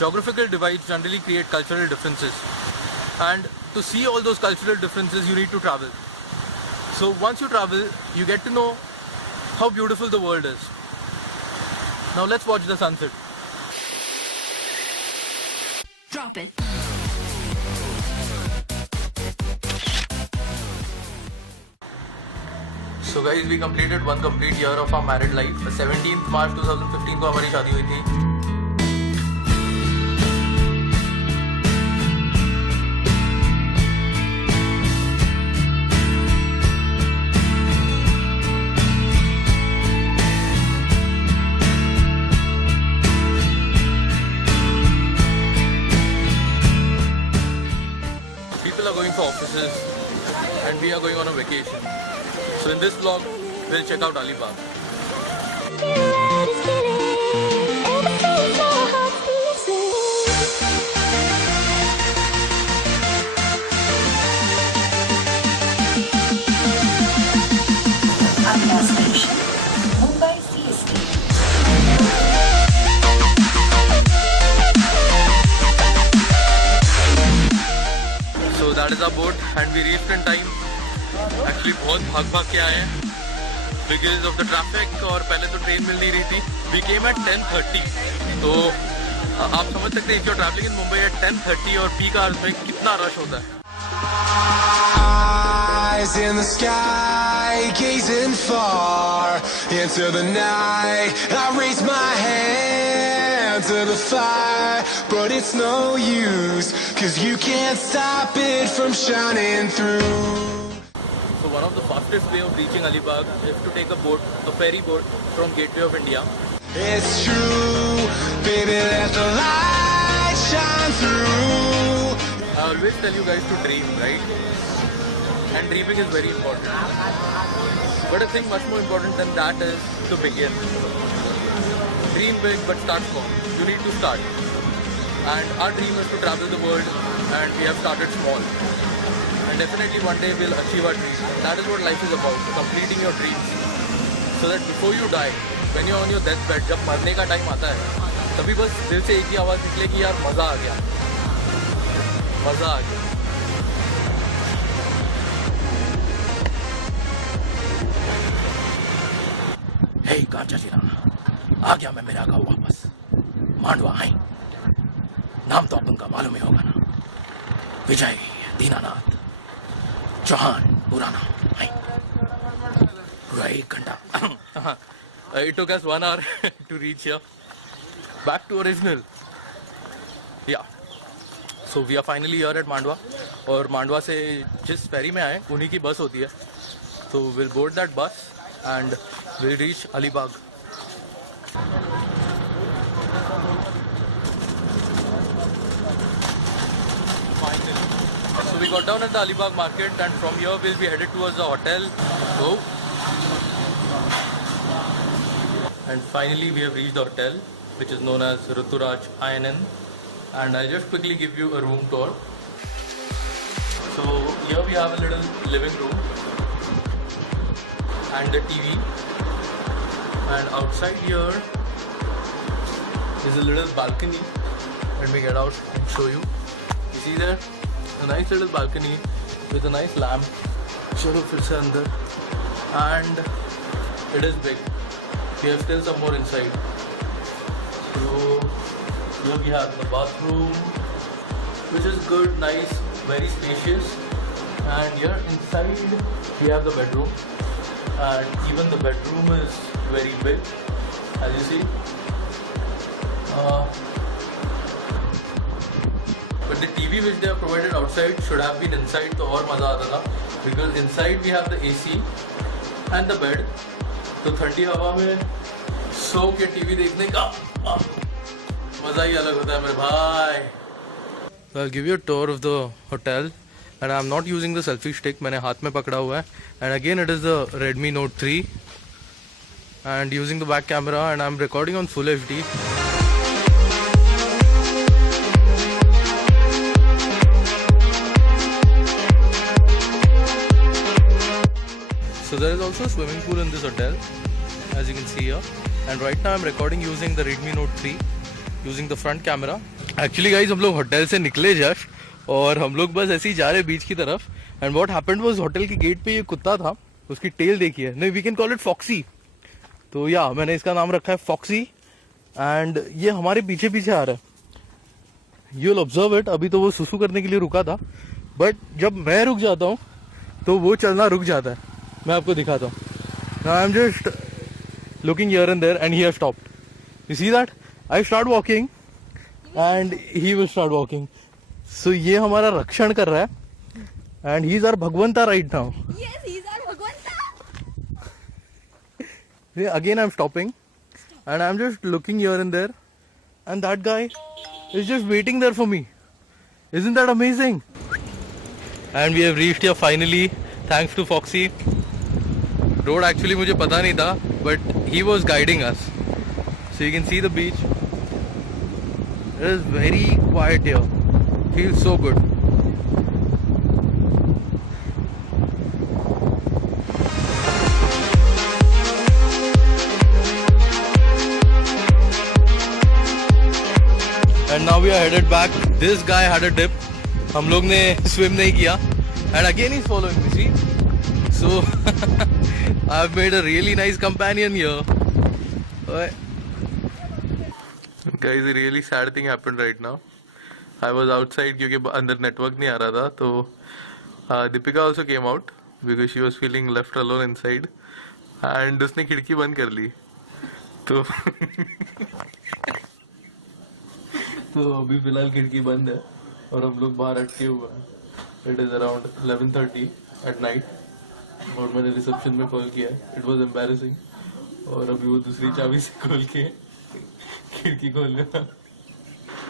geographical divides generally create cultural differences, and to see all those cultural differences you need to travel. So once you travel, you get to know how beautiful the world is. Now let's watch the sunset. Drop it. So guys, we completed one complete year of our married life. 17th March 2015 को हमारी शादी हुई थी. People are going for offices and we are going on a vacation. So in this vlog, we'll check out Alibag. Alia Station, Mumbai CST. So that is our boat and we reached in time. Actually बहुत भाग के आए हैं because of the traffic और पहले तो train मिल नहीं रही थी. We came at 10:30. तो आप समझ सकते हैं if you're traveling in Mumbai at 10:30 और peak hours में कितना रश होता है. Eyes in the sky, gazing far into the night. I raise my hand to the fire, but it's no use, 'cause you can't stop it from shining through. So one of the fastest way of reaching Alibag is to take a boat, a ferry boat from Gateway of India. It's true, baby, let the light shine through. I always tell you guys to dream, right? And dreaming is very important. But I think much more important than that is to begin. Dream big but start small. You need to start. And our dream is to travel the world and we have started small. And definitely one day we'll achieve our dreams. That is what life is about, completing your dreams. So that before you die, when you're on your deathbed, जब मरने का time आता है, तभी बस दिल से एक ही आवाज़ निकले कि यार मज़ा आ गया, मज़ा आ गया. Hey, कहाँ चली रहा? आ गया मैं मेरा गाँव वापस. मांडवा आई. नाम तो अपन का मालूम ही होगा ना. विजय दीनानाथ चौहान पुराना. पूरा 1 घंटा. It took us 1 hour to reach here. Back to original. Yeah. So we are finally here at Mandwa. और मांडवा से जिस फेरी में आए उन्हीं की बस होती है. So we'll board that bus and we'll reach Alibag. Finally. So we got down at the Alibag market and from here we'll be headed towards the hotel. So, and finally we have reached the hotel, which is known as Ruturaj INN, and I'll just quickly give you a room tour. So here we have a little living room and a TV, and outside here is a little balcony. Let me get out and show you. You see there? A nice little balcony with a nice lamp. Chalo fir se andar. And it is big. We have still some more inside. So here we have the bathroom, which is good, nice, very spacious. And here inside we have the bedroom. And even the bedroom is very big, as you see. But the TV which they have provided outside should have been inside, तो और मज़ा आता था. Because inside we have the AC and the bed. तो ठंडी हवा में सो के टीवी देखने का मज़ा ही अलग होता है मेरे भाई. I'll give you a tour of the hotel, and I'm not using the selfie stick. मैंने हाथ में पकड़ा हुआ है. And again it is the Redmi Note 3, and using the back camera, and I'm recording on full HD. So there is also a swimming pool in this hotel, as you can see here. And right now I'm recording using the Redmi Note 3, using the front camera. Actually guys हम लोग hotel से निकले just और हम लोग बस ऐसे ही जा रहे बीच की तरफ. And what happened was hotel के गेट पे ये कुत्ता था, उसकी टेल देखिए, नहीं we can call it foxy. तो या मैंने इसका नाम रखा है फॉक्सी. एंड ये हमारे पीछे पीछे आ रहा है. You will observe it. अभी तो वो सुसु करने के लिए रुका था, बट जब मैं रुक जाता हूँ तो वो चलना रुक जाता है. मैं आपको दिखाता हूँ. I am just looking here and there and he has stopped. You see that? I start walking and he will start walking. So ये हमारा रक्षण कर रहा है. एंड ही इज आवर भगवंता right now. Yes, he's our Bhagwanta. Again I'm stopping and I'm just looking here and there, and that guy is just waiting there for me. Isn't that amazing? And we have reached here finally, thanks to Foxy. Road actually मुझे पता नहीं था, but he was guiding us. So you can see the beach. It is very quiet here. Feels so good. And now we are headed back. This guy had a dip. हम लोग ने swim नहीं किया. And again he's following me. See? So I've made a really nice companion here. Guys, a really sad thing happened right now. I was outside क्योंकि अंदर network नहीं आ रहा था. तो Deepika also came out because she was feeling left alone inside. And उसने खिड़की बंद कर ली. तो तो अभी फिलहाल खिड़की बंद है और हम लोग बाहर अटके हुए हैं. It is around 11:30 at night और मैंने रिसेप्शन में कॉल किया. It was embarrassing. और अभी वो दूसरी चाबी से खोल के खिड़की खोल रहा.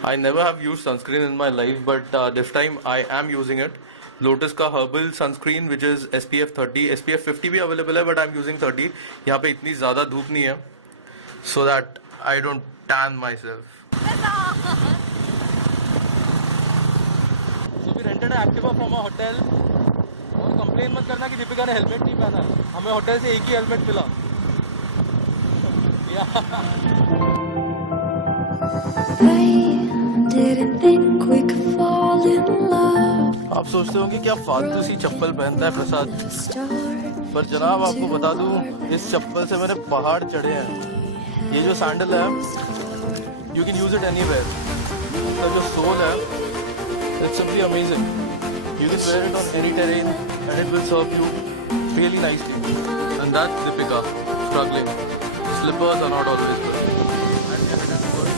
I never have used sunscreen in my life, but this time I am using it. Lotus का herbal sunscreen which is SPF 30. SPF 50 भी अवेलेबल है, बट आई एम यूजिंग 30. यहाँ पे इतनी ज्यादा धूप नहीं है, so that I don't tan my self. So we rented an Activa from a hotel. और कंप्लेन मत करना कि दीपिका ने हेलमेट नहीं पहना. हमें होटल से एक ही हेलमेट मिला. आप सोचते होंगे क्या फालतू सी चप्पल पहनता है प्रसाद, पर जनाब आपको बता दूं, इस चप्पल से मैंने पहाड़ चढ़े हैं. ये जो सैंडल है, you can use it anywhere. इसका जो सोल है, it's simply amazing. You can wear it on any terrain and it will serve you really nicely. And that's Deepika struggling. Slippers are not always good. And here it is good.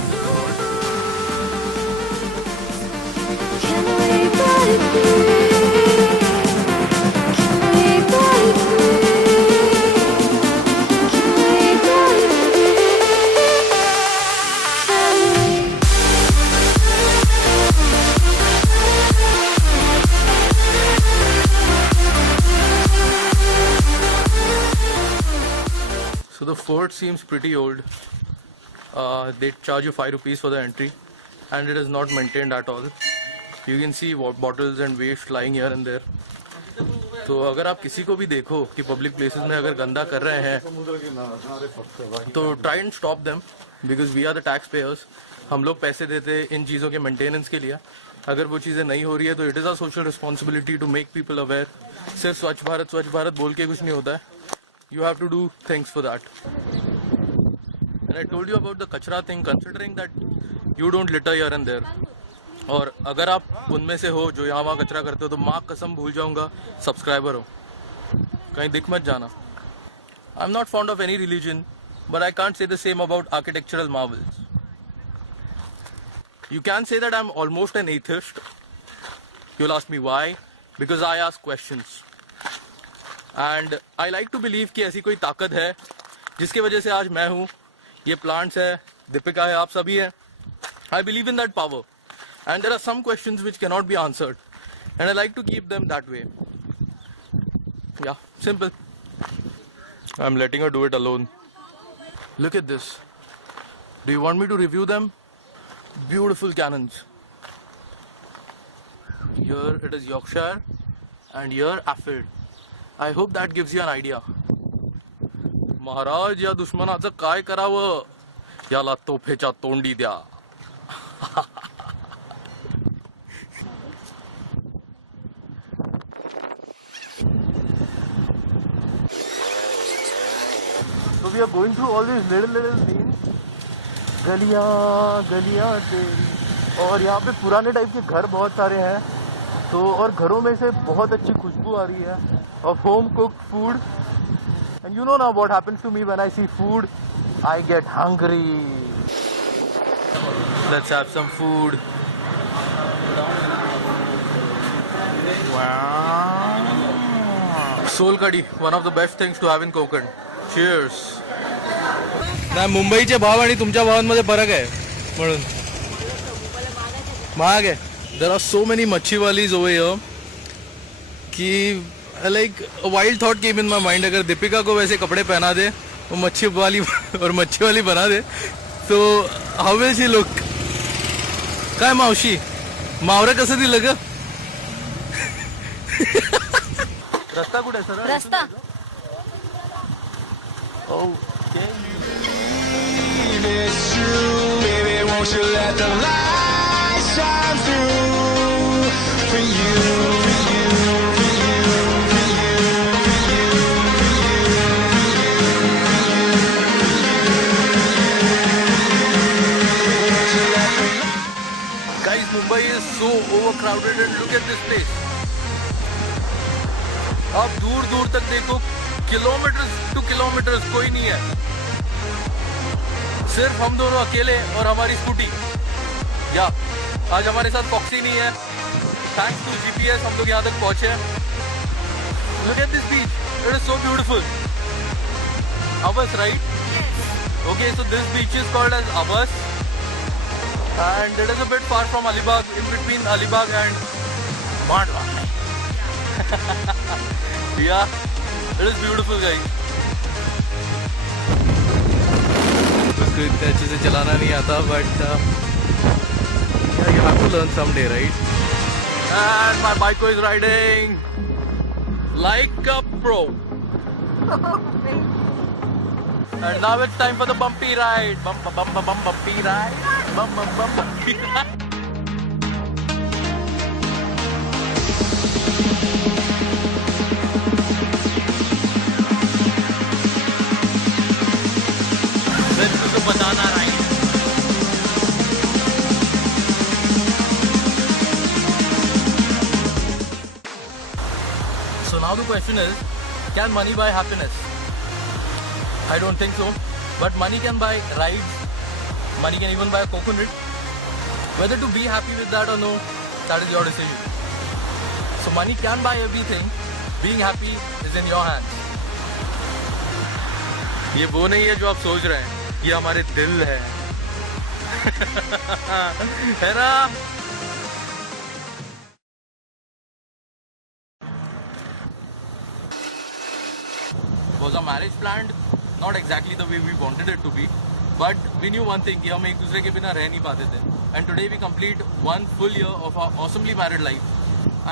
So the fort seems pretty old. They charge you 5 rupees for the entry, and it is not maintained at all. You can see bottles and waste lying here and there. तो अगर आप किसी को भी देखो कि public places में अगर गंदा कर रहे हैं, तो try and stop them, because we are the tax payers. हम लोग पैसे देते हैं इन चीज़ों के मेंटेनेंस के लिए. अगर वो चीज़ें नहीं हो रही है तो it is our social responsibility to make people aware. सिर्फ स्वच्छ भारत बोल के कुछ नहीं होता है. You have to do things for that. And I told you about the kachra thing, considering that you don't litter here and there. और अगर आप उनमें से हो जो यहाँ वहाँ कचरा करते हो, तो माँ कसम भूल जाऊँगा सब्सक्राइबर हो, कहीं दिख मत जाना. I'm not fond of any religion, but I can't say the same about architectural marvels. You can say that I'm almost an atheist. You'll ask me why? Because I ask questions. And I like to believe कि ऐसी कोई ताकत है जिसकी वजह से आज मैं हूँ, ये प्लांट्स है, दीपिका है, आप सभी हैं. I believe in that power. And there are some questions which cannot be answered. And I like to keep them that way. Yeah, simple. I'm letting her do it alone. Look at this. Do you want me to review them? Beautiful cannons. Here it is Yorkshire and here Affield. I hope that gives you an idea. महाराज या दुश्मनाचं काय करावं, याला तोफेच्या तोंडी द्या. we are going through all these little lanes. गलियां तेरी, और यहाँ पे पुराने टाइप के घर बहुत सारे हैं, तो और घरों में से बहुत अच्छी खुशबू आ रही है of home cooked food. And you know now what happens to me when I see food, I get hungry. Let's have some food. Wow. Soul curry, one of the best things to have in Konkan. Cheers. नाही, मुंबईचे भाव आणि तुमच्या भावांमध्ये फरक आहे म्हणून महाग आहे. देयर आर सो मेनी मच्छीवालीज ओवर हियर कि like wild thought came in my mind, अगर दीपिका को वैसे कपड़े पहना दे वो मच्छी वाली बना दे तो हाउ विल शी लुक. काय मावशी, मावरं कसं दिलं ग? रस्ता कुठे आहे सर? रस्ता okay. It's true, baby, won't you let the light shine through for you, for you, for you, for you, for you, for you. Guys, Mumbai is so overcrowded and look at this place. आप दूर दूर तक देखो, kilometres कोई नहीं है, सिर्फ हम दोनों अकेले और हमारी स्कूटी. या आज हमारे साथ फॉक्सी नहीं है, थैंक्स टू जीपीएस हम लोग यहाँ तक पहुंचे. Look at this beach, it is so beautiful. Abbas, right? Okay, so this beach is called as Abbas and it is a bit far from Alibag, in between Alibag and Mandwa. Yeah, it is beautiful, guys. उसको इतने अच्छे से चलाना नहीं आता, but you have to learn someday, right? And my bike is riding like a pro. And now it's time for the bumpy ride. Bumpy ride. Bumpy ride. Let's do the banana ride. So now the question is, can money buy happiness? I don't think so. But money can buy rides. Money can even buy a coconut. Whether to be happy with that or no, that is your decision. So money can buy everything. Being happy is in your hands. ये वो नहीं है जो आप सोच रहे हैं, ये हमारे दिल है. है ना? Was our marriage planned? Not exactly the way we wanted it to be, but we knew one thing कि हम एक दूसरे के बिना रह नहीं पाते थे. And today we complete 1 full year of our awesomely married life.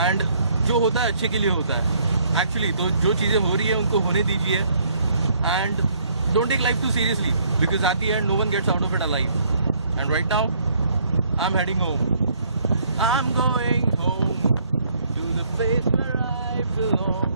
And जो होता है अच्छे के लिए होता है. Actually, तो जो चीज़ें हो रही है उनको होने दीजिए. And don't take life too seriously, because at the end no one gets out of it alive. And right now, I'm heading home. I'm going home to the place where I belong.